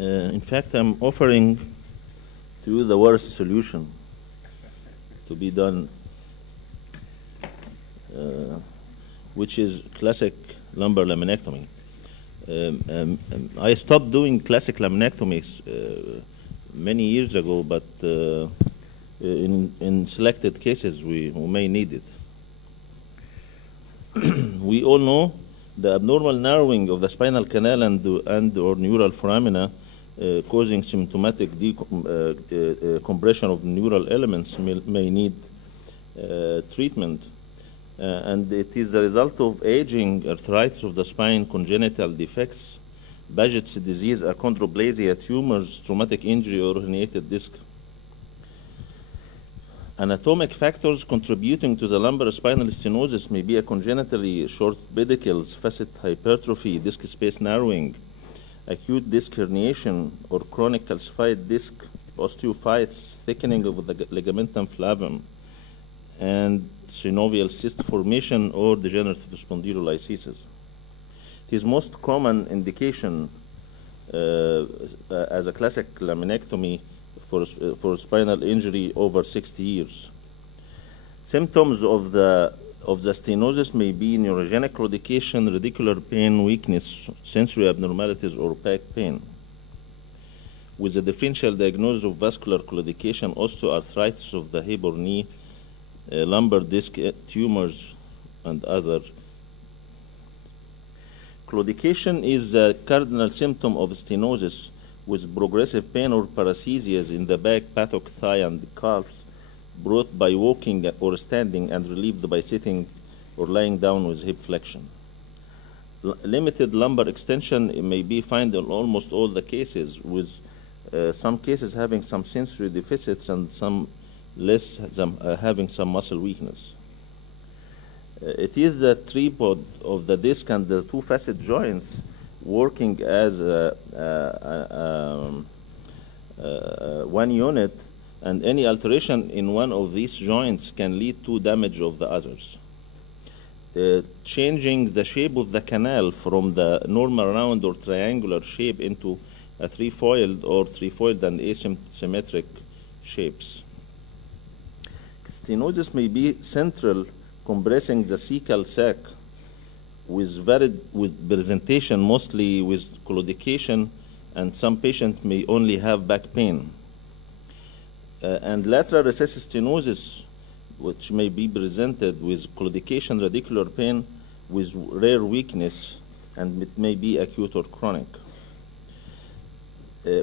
In fact, I'm offering to you the worst solution to be done, which is classic lumbar laminectomy. I stopped doing classic laminectomies many years ago, but in selected cases we may need it. We all know the abnormal narrowing of the spinal canal and or neural foramina causing symptomatic compression of neural elements may need treatment. And it is the result of aging, arthritis of the spine, congenital defects, Paget's disease, achondroplasia, tumors, traumatic injury, or herniated disc. Anatomic factors contributing to the lumbar spinal stenosis may be a congenitally short pedicles, facet hypertrophy, disc space narrowing, acute disc herniation, or chronic calcified disc, osteophytes, thickening of the ligamentum flavum, and synovial cyst formation or degenerative spondylolisthesis. It is most common indication as a classic laminectomy for spinal injury over 60 years. Symptoms of the stenosis may be neurogenic claudication, radicular pain, weakness, sensory abnormalities, or back pain, with a differential diagnosis of vascular claudication, osteoarthritis of the hip or knee, lumbar disc tumors, and other. Claudication is a cardinal symptom of stenosis with progressive pain or paresthesias in the back, buttock, thigh, and calves, brought by walking or standing and relieved by sitting or lying down with hip flexion. Limited lumbar extension may be found in almost all the cases, with some cases having some sensory deficits and some less having some muscle weakness. It is the tripod of the disc and the two facet joints working as one unit, and any alteration in one of these joints can lead to damage of the others. Changing the shape of the canal from the normal round or triangular shape into a trefoiled or trefoiled and asymmetric shapes. Stenosis may be central, compressing the cecal sac with presentation mostly with claudication, and some patients may only have back pain. And lateral recessive stenosis, which may be presented with claudication, radicular pain, with rare weakness, and it may be acute or chronic,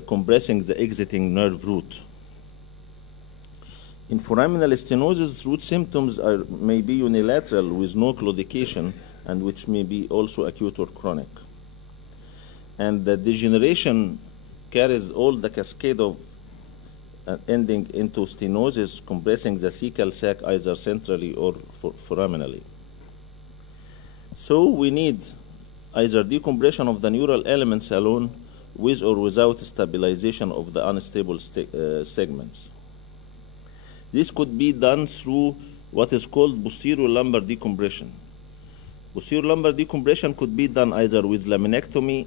compressing the exiting nerve root. In foraminal stenosis, root symptoms may be unilateral with no claudication, and which may be also acute or chronic. And the degeneration carries all the cascade of ending into stenosis, compressing the cecal sac either centrally or foraminally. So we need either decompression of the neural elements alone with or without stabilization of the unstable segments. This could be done through what is called posterior lumbar decompression. Posterior lumbar decompression could be done either with laminectomy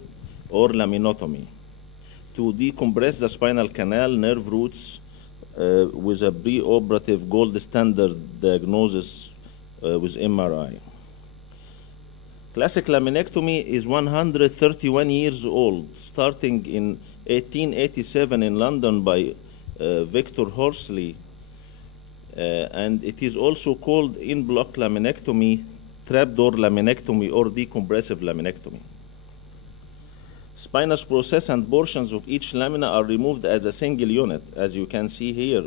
or laminotomy to decompress the spinal canal nerve roots with a preoperative gold standard diagnosis with MRI. Classic laminectomy is 131 years old, starting in 1887 in London by Victor Horsley, and it is also called in-block laminectomy, trapdoor laminectomy, or decompressive laminectomy. Spinous process and portions of each lamina are removed as a single unit, as you can see here.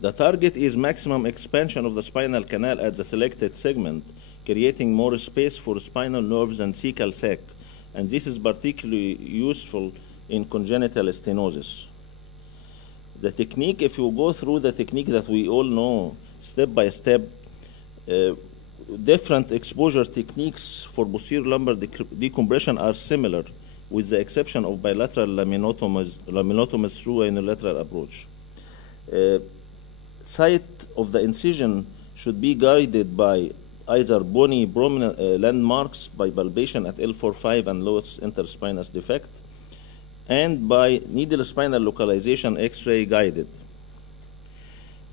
The target is maximum expansion of the spinal canal at the selected segment, creating more space for spinal nerves and cecal sac, and this is particularly useful in congenital stenosis. The technique, if you go through the technique that we all know step by step, different exposure techniques for posterior lumbar decompression are similar, with the exception of bilateral laminotomies through a unilateral approach. Site of the incision should be guided by either bony prominent landmarks by palpation at L4-5 and lowest interspinous defect, and by needle spinal localization X-ray guided.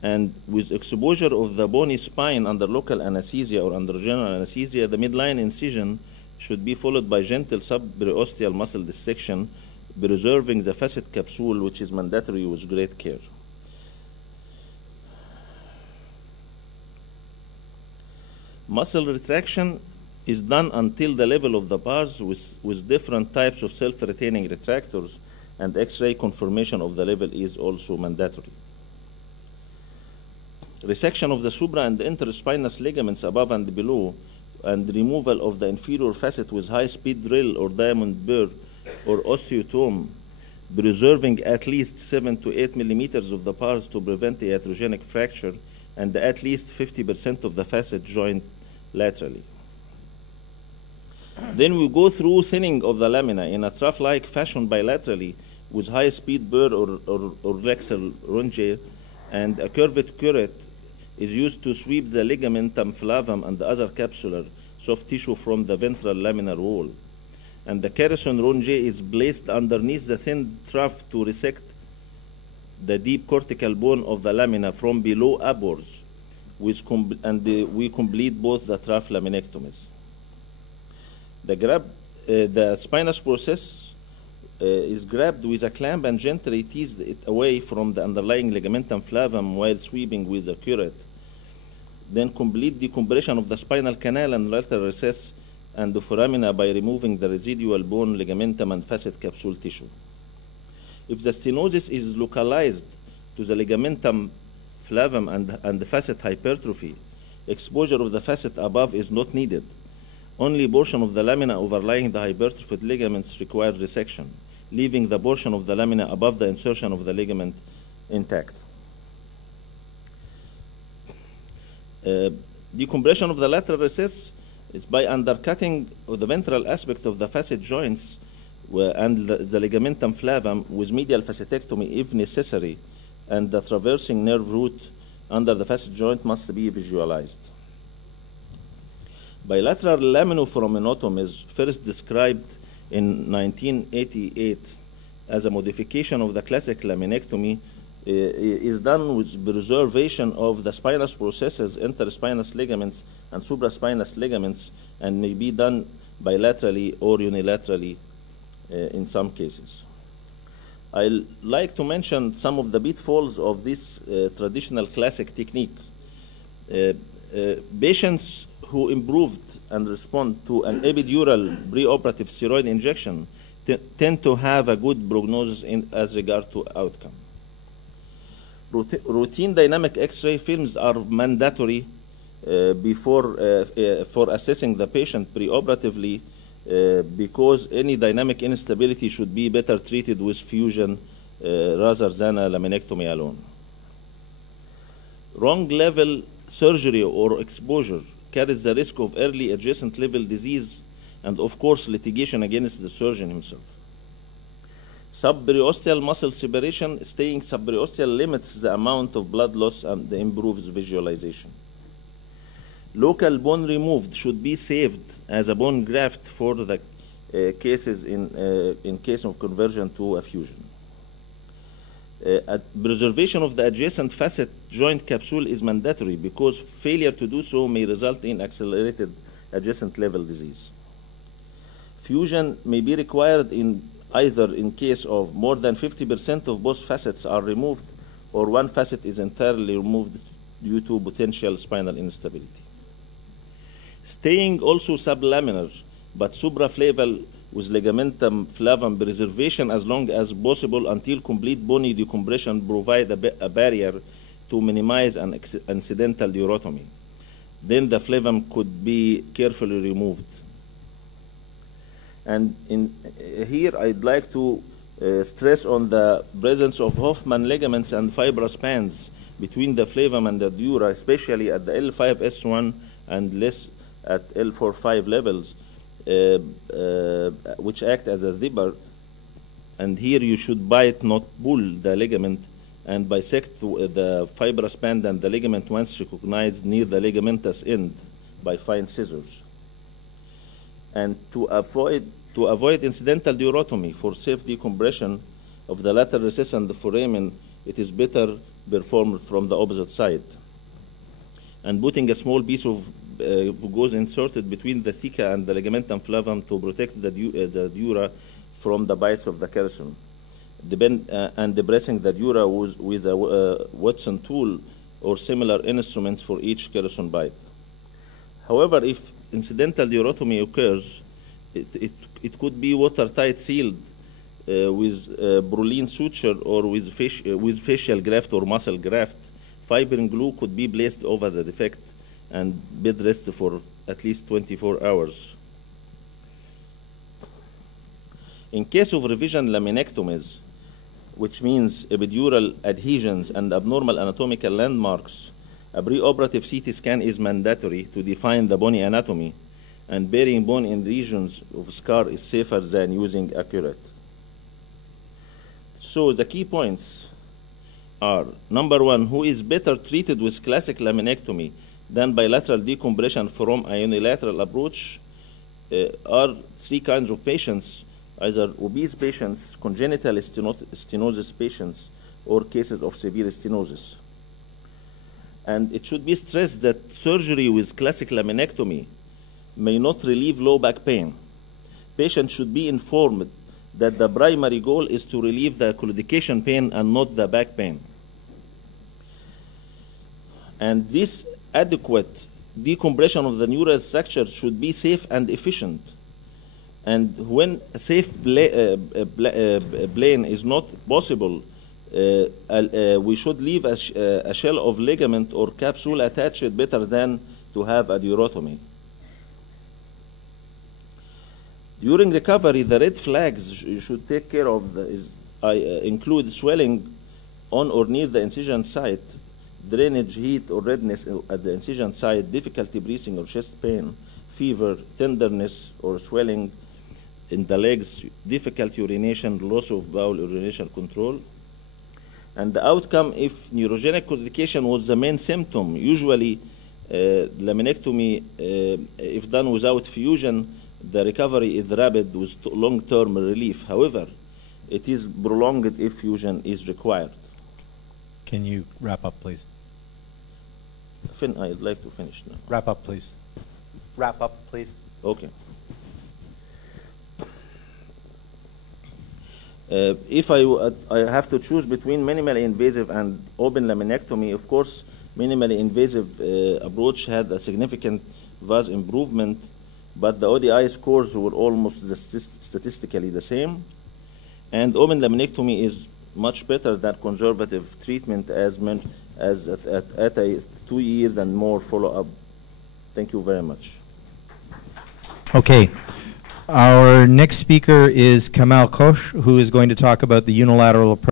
And with exposure of the bony spine under local anesthesia or under general anesthesia, the midline incision should be followed by gentle subperiosteal muscle dissection, preserving the facet capsule, which is mandatory with great care. Muscle retraction is done until the level of the bars with different types of self-retaining retractors, and X-ray confirmation of the level is also mandatory. Resection of the supra and interspinous ligaments above and below, and removal of the inferior facet with high-speed drill or diamond burr or osteotome, preserving at least 7 to 8 millimeters of the pars to prevent iatrogenic fracture, and at least 50% of the facet joint laterally. Then we go through thinning of the lamina in a trough-like fashion bilaterally with high-speed burr or lexal ronge, and a curved curette is used to sweep the ligamentum flavum and the other capsular soft tissue from the ventral laminar wall. And the Carrison ronge is placed underneath the thin trough to resect the deep cortical bone of the lamina from below upwards, we complete both the trough laminectomies. The spinous process is grabbed with a clamp and gently teased it away from the underlying ligamentum flavum while sweeping with a curette. Then complete decompression of the spinal canal and lateral recess and the foramina by removing the residual bone, ligamentum, and facet capsule tissue. If the stenosis is localized to the ligamentum flavum and the facet hypertrophy, exposure of the facet above is not needed. Only portion of the lamina overlying the hypertrophied ligaments require resection, leaving the portion of the lamina above the insertion of the ligament intact. Decompression of the lateral recess is by undercutting the ventral aspect of the facet joints and the ligamentum flavum with medial facetectomy if necessary, and the traversing nerve root under the facet joint must be visualized. Bilateral laminoforaminotomy is first described in 1988 as a modification of the classic laminectomy. Is done with preservation of the spinous processes, interspinous ligaments, and supraspinous ligaments, and may be done bilaterally or unilaterally in some cases. I'd like to mention some of the pitfalls of this traditional classic technique. Patients who improved and respond to an epidural preoperative steroid injection tend to have a good prognosis as regard to outcome. Routine dynamic X-ray films are mandatory for assessing the patient preoperatively because any dynamic instability should be better treated with fusion rather than a laminectomy alone. Wrong level surgery or exposure carries the risk of early adjacent level disease and, of course, litigation against the surgeon himself. Subperiosteal muscle separation, staying subperiosteal limits the amount of blood loss and improves visualization. Local bone removed should be saved as a bone graft for the cases in case of conversion to a fusion. Preservation of the adjacent facet joint capsule is mandatory because failure to do so may result in accelerated adjacent level disease. Fusion may be required either in case of more than 50% of both facets are removed or one facet is entirely removed due to potential spinal instability. Staying also sublaminar but supraflaval with ligamentum flavum preservation as long as possible until complete bony decompression provide a barrier to minimize an incidental durotomy. Then the flavum could be carefully removed. And here I'd like to stress on the presence of Hoffman ligaments and fibrous bands between the flavum and the dura, especially at the L5S1 and less at L4-5 levels, which act as a zipper. And here you should bite, not pull the ligament, and bisect the fibrous band and the ligament once recognized near the ligamentous end. by fine scissors. And to avoid incidental durotomy for safe decompression of the lateral recess and the foramen, it is better performed from the opposite side. And putting a small piece of gauze inserted between the theca and the ligamentum flavum to protect the dura from the bites of the keratome. And depressing the dura with a Watson tool or similar instruments for each keratome bite. However, if incidental durotomy occurs, it could be watertight sealed with Brulin suture or with fascial graft or muscle graft. Fibrin glue could be placed over the defect and bed rest for at least 24 hours. In case of revision laminectomies, which means epidural adhesions and abnormal anatomical landmarks, a preoperative CT scan is mandatory to define the bony anatomy, and burying bone in regions of scar is safer than using accurate. So the key points are, number one, who is better treated with classic laminectomy than bilateral decompression from a unilateral approach? Are three kinds of patients: either obese patients, congenital stenosis patients, or cases of severe stenosis. And it should be stressed that surgery with classic laminectomy may not relieve low back pain. Patients should be informed that the primary goal is to relieve the claudication pain and not the back pain. And this adequate decompression of the neural structure should be safe and efficient. And when a safe plane is not possible, we should leave a shell of ligament or capsule attached better than to have a durotomy. During recovery, the red flags you should take care of include swelling on or near the incision site, drainage, heat or redness at the incision site, difficulty breathing or chest pain, fever, tenderness or swelling in the legs, difficult urination, loss of bowel urination control. And the outcome, if neurogenic claudication was the main symptom, usually laminectomy, if done without fusion, the recovery is rapid with long-term relief. However, it is prolonged if fusion is required. Can you wrap up, please? I'd like to finish now. Wrap up, please. Wrap up, please. Okay. If I have to choose between minimally invasive and open laminectomy, of course, minimally invasive approach had a significant VAS improvement, but the ODI scores were almost statistically the same. And open laminectomy is much better than conservative treatment as at a 2 years and more follow-up. Thank you very much. Okay. Our next speaker is Kamal Kosh, who is going to talk about the unilateral approach